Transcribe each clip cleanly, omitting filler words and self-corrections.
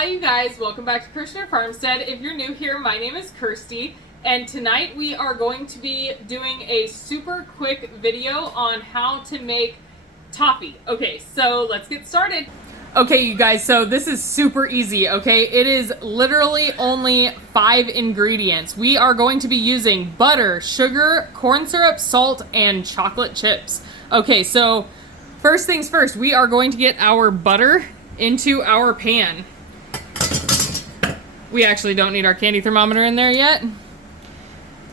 Hi you guys, welcome back to Christian FarmStead. If you're new here, my name is Kirsty, and tonight we are going to be doing a super quick video on how to make toffee. Okay, so let's get started. Okay you guys, so this is super easy, okay? It is literally only 5 ingredients. We are going to be using butter, sugar, corn syrup, salt, and chocolate chips. Okay, so first things first, we are going to get our butter into our pan. We actually don't need our candy thermometer in there yet.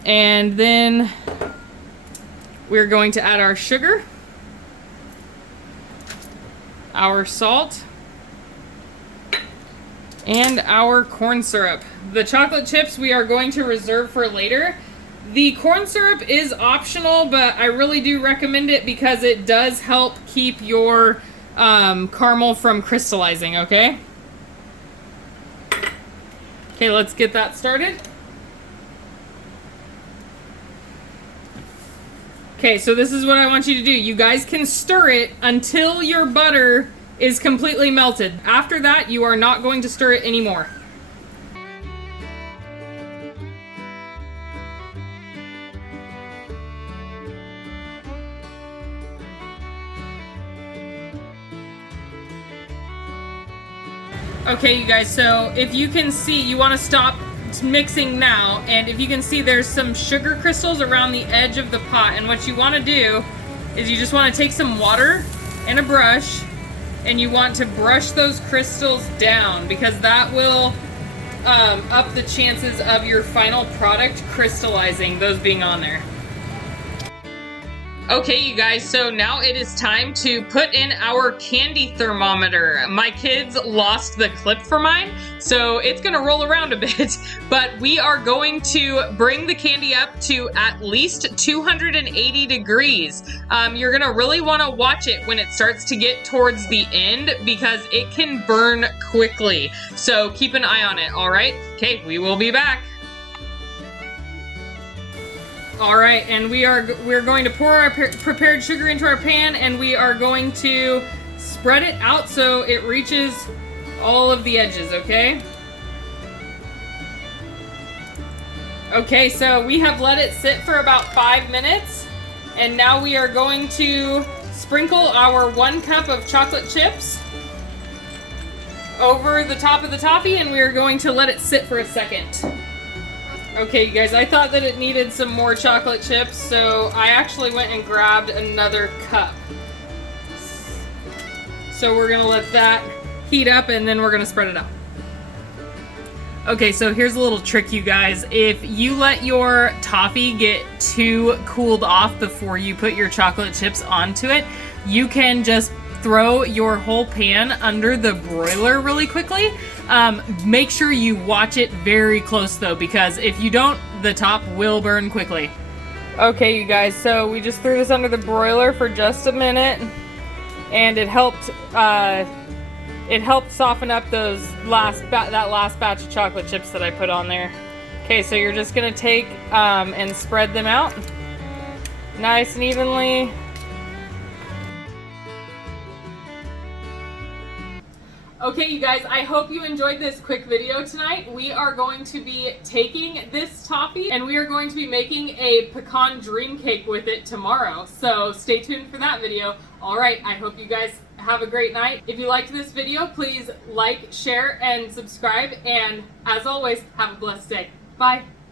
And then we're going to add our sugar, our salt, and our corn syrup. The chocolate chips we are going to reserve for later. The corn syrup is optional, but I really do recommend it because it does help keep your caramel from crystallizing, okay? Okay, let's get that started. Okay, so this is what I want you to do. You guys can stir it until your butter is completely melted. After that, you are not going to stir it anymore. Okay, you guys, so if you can see, you want to stop mixing now, and if you can see, there's some sugar crystals around the edge of the pot, and what you want to do is you just want to take some water and a brush, and you want to brush those crystals down, because that will up the chances of your final product crystallizing, those being on there. Okay, you guys, so now it is time to put in our candy thermometer. My kids lost the clip for mine, so it's gonna roll around a bit, but we are going to bring the candy up to at least 280 degrees. You're gonna really wanna watch it when it starts to get towards the end because it can burn quickly. So keep an eye on it, all right? Okay, we will be back. Alright, and we're going to pour our prepared sugar into our pan, and we are going to spread it out so it reaches all of the edges, okay? Okay, so we have let it sit for about 5 minutes, and now we are going to sprinkle our 1 cup of chocolate chips over the top of the toffee, and we are going to let it sit for a second. Okay, you guys, I thought that it needed some more chocolate chips, so I actually went and grabbed another cup. So we're gonna let that heat up, and then we're gonna spread it out. Okay, so here's a little trick, you guys. If you let your toffee get too cooled off before you put your chocolate chips onto it, you can just throw your whole pan under the broiler really quickly. Make sure you watch it very close though, because if you don't, the top will burn quickly. Okay, you guys, so we just threw this under the broiler for just a minute, and it helped soften up those that last batch of chocolate chips that I put on there. Okay, so you're just gonna take and spread them out nice and evenly. Okay, you guys, I hope you enjoyed this quick video tonight. We are going to be taking this toffee and we are going to be making a pecan dream cake with it tomorrow. So stay tuned for that video. All right, I hope you guys have a great night. If you liked this video, please like, share, and subscribe. And as always, have a blessed day. Bye.